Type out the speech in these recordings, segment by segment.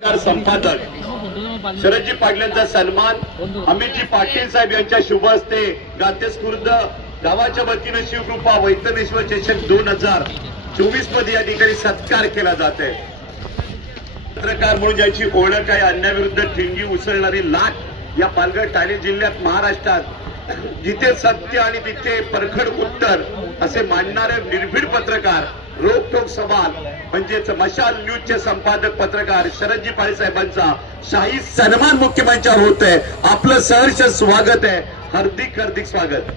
संपादक शरदजी पाटलांचा सन्मान अमितजी पाटील साहेब यांच्या शुभ हस्ते गातेस खुर्द गावाच्या वतीनं शिवकृपा वैतनेश्वर चषक दोन हजार चोवीसमध्ये या ठिकाणी सत्कार केला जात आहे. पत्रकार म्हणून ज्याची ओळख आहे अन्याविरुद्ध ठिंगी उसळणारी लाट या पालघर ठाणे जिल्ह्यात महाराष्ट्रात. जिथे सत्य आणि तिथे परखड उत्तर असे मांडणारे निर्भीड पत्रकार रोकटोक सवाल म्हणजेच मशाल न्यूजचे संपादक पत्रकार शरदजी पाळे साहेबांचा शाही सन्मान मुख्यमंचावर होत आहे आपलं सहर्ष स्वागत आहे. हार्दिक हार्दिक स्वागत.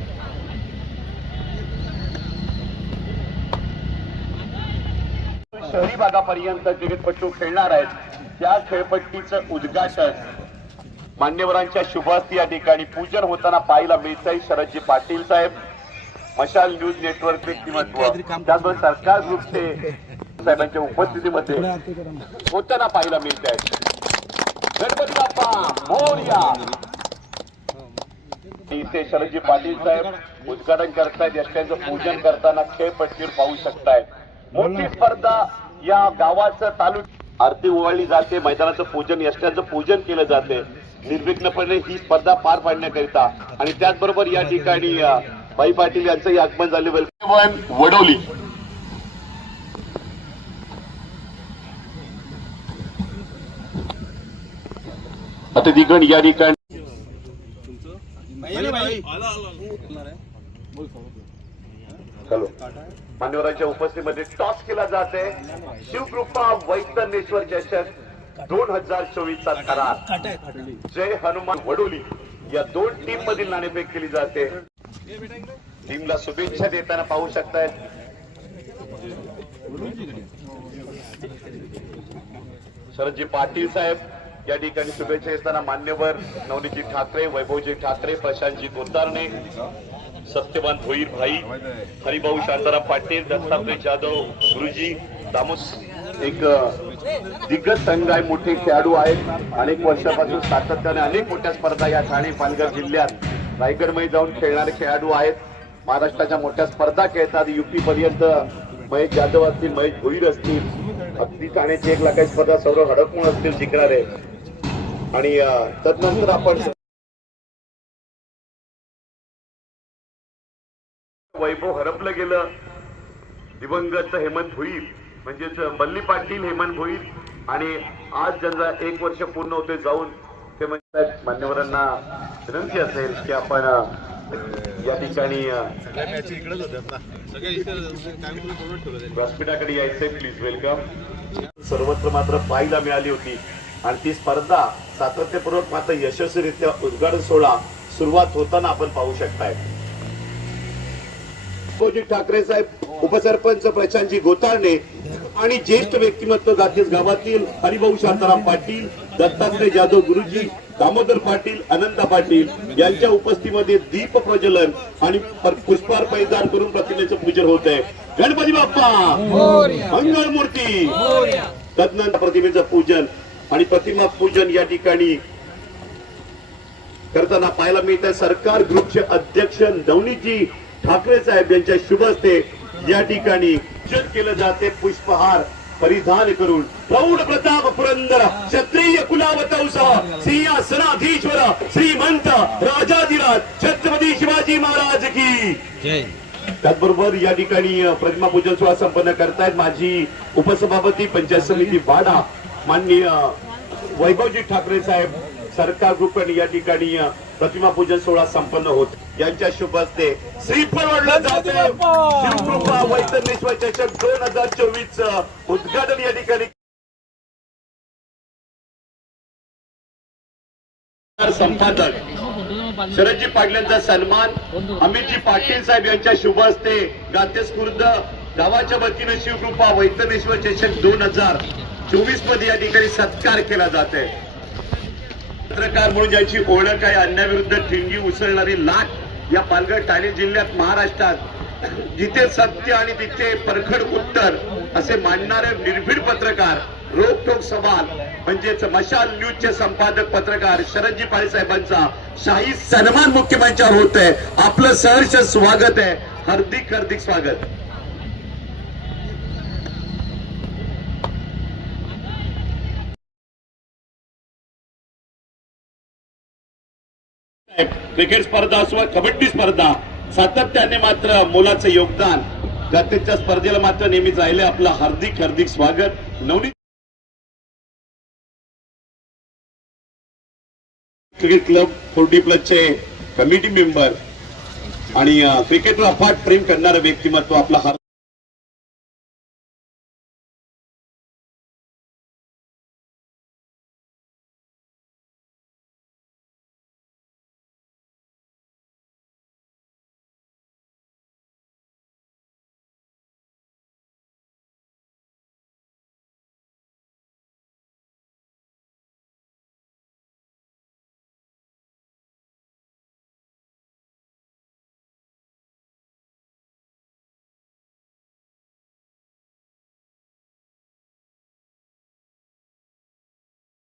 शहरी भागापर्यंत क्रिकेटपट्टू खेळणार आहेत. त्या खेळपट्टीचं उद्घाटन मान्यवरांच्या शुभास्ती या ठिकाणी पूजन होताना पाहायला मिळतंय शरदजी पाटील साहेब. मशाल न्यूज नेटवर्क व्यक्तिमत्व त्याचबरोबर सरकार ग्रुपचे साहेबांच्या उपस्थितीमध्ये होताना पाहायला मिळत. आहे गणपती बाप्पा मोरया. इथे शरदजी पाटील साहेब उद्घाटन करतायत यष्ट्यांचं पूजन करताना खेळपट्टीवर पाहू शकताय मोठी स्पर्धा या गावाचं तालुक आरती ओवाळली जाते मैदानाचं पूजन यष्ट्यांचं पूजन केलं जाते. निर्विघ्नपणे ही स्पर्धा पार पाडण्याकरिता. आणि त्याचबरोबर या ठिकाणी बाई पाटील यांचंही आगमन झाले. वेलकम वडोली आता तिकड या ठिकाणी हॅलो. मान्यवरांच्या उपस्थितीमध्ये टॉस केला जाते शिवकृपा वैतनेश्वर चषक दोन हजार चोवीसचा करार. जय हनुमान वडोली. या दोन टीम मधील नाणेफेक केली जाते. टीमला शुभेच्छा देताना पाहू शकतायत. शरदजी पाटील साहेब या ठिकाणी शुभेच्छा देताना मान्यवर नवनीतजी ठाकरे वैभवजी ठाकरे प्रशांतजी गोतारणे सत्यवान भोईर भाई हरिभाऊ शांताराम पाटील दत्तात्रय जाधव गुरुजी दामोस एक दिग्गज संघ आहे मोठे खेळाडू आहेत. अनेक वर्षापासून सातत्याने अनेक मोठ्या स्पर्धा या ठाणे पालघर जिल्ह्यात रायगडमध्ये जाऊन खेळणारे खेळाडू आहेत. महाराष्ट्राच्या मोठ्या स्पर्धा खेळतात. युपी पर्यंत महेश जाधव असतील महेश भोईर असतील. अगदी ठाण्याची एक लाखाची स्पर्धा सौरभ हडकमूळ असतील जिंकणारे. आणि तदनंतर आपण वैभव हरपलं गेलं. दिवंगत हेमंत भोईर म्हणजेच बल्ली पाटील हेमंत भोईर. आणि आज ज्यांचा एक वर्ष पूर्ण होते जाऊन मुख्यमंत्री मान्यवरांना विनंती असेल की आपण या ठिकाणी व्यासपीठाकडे यायचंय प्लीज वेलकम सर्वत्र मात्र पाहायला मिळाली होती. आणि ती स्पर्धा सातत्यपूर्वक मात्र यशस्वीरित्या उद्घाटन सोहळा सुरुवात होताना आपण पाहू शकताय. अपोजिट ठाकरे साहेब उपसरपंच प्रशांतजी गोतारणे आणि ज्येष्ठ व्यक्तिमत्व जातीस गावातील हरिभाऊ शांताराम पाटील दत्तात्रय जाधव गुरुजी दामोदर पाटील अनंता पाटील यांच्या उपस्थितीमध्ये दीप प्रज्वलन आणि पुष्पार पैदान करून प्रतिमेचं पूजन होत आहे. गणपती बाप्पा! मंगळ मूर्ती तदनंतर प्रतिमेचं पूजन आणि प्रतिमा पूजन या ठिकाणी करताना पाहायला मिळत सरकार ग्रुपचे अध्यक्ष नवनीतजी ठाकरे साहेब यांच्या शुभ हस्ते या ठिकाणी पूजन केलं जाते. पुष्पहार परिधान करून प्रौढ प्रताप पुरंदर कुलावतौसा सिंहासनाधीश्वर श्रीमंत राजाधिराज छत्रपती शिवाजी महाराज की. त्याचबरोबर या ठिकाणी प्रतिमा पूजन सोहळा संपन्न करतायत माझी उपसभापती पंचायत समिती वाडा माननीय वैभवजी ठाकरे साहेब सरकार ग्रुप आणि या ठिकाणी प्रतिमा पूजन सोहळा संपन्न होत. यांच्या शुभ हस्ते श्रीफळ वाढलं जाते शिवकृपा वैतनेश्वर चषक दोन हजार चोवीस उद्घाटन या ठिकाणी संपादक शरदजी पाटलांचा सन्मान अमितजी पाटील साहेब यांच्या शुभ हस्ते गातेस खुर्द गावाच्या वतीनं शिवकृपा वैतनेश्वर चषक दोन हजार चोवीसमध्ये या ठिकाणी सत्कार केला जात आहे. पत्रकार म्हणून ज्याची ओळख आहे अन्याविरुद्ध ठिंगी उसळणारी लाट या पालघर ठाणे जिल्ह्यात महाराष्ट्रात जिथे सत्य आणि तिथे परखड उत्तर असे मांडणारे निर्भीड पत्रकार रोकटोक सवाल म्हणजेच मशाल न्यूजचे संपादक पत्रकार शरदजी पाळे साहेबांचा शाही सन्मान मुख्य होत आहे आपलं सहर्ष स्वागत आहे. हार्दिक हार्दिक स्वागत. क्रिकेट स्पर्धा असो कबड्डी स्पर्धा सातत्याने मात्र मुलाचं योगदान. प्रत्येकच्या स्पर्धेला मात्र नेहमी राहिले आपलं हार्दिक हार्दिक स्वागत. नवनीत क्रिकेट क्लब फोर्टी प्लसचे कमिटी मेंबर आणि क्रिकेटला क्रिकेटवर अफाट प्रेम करणारं व्यक्तिमत्व आपला हा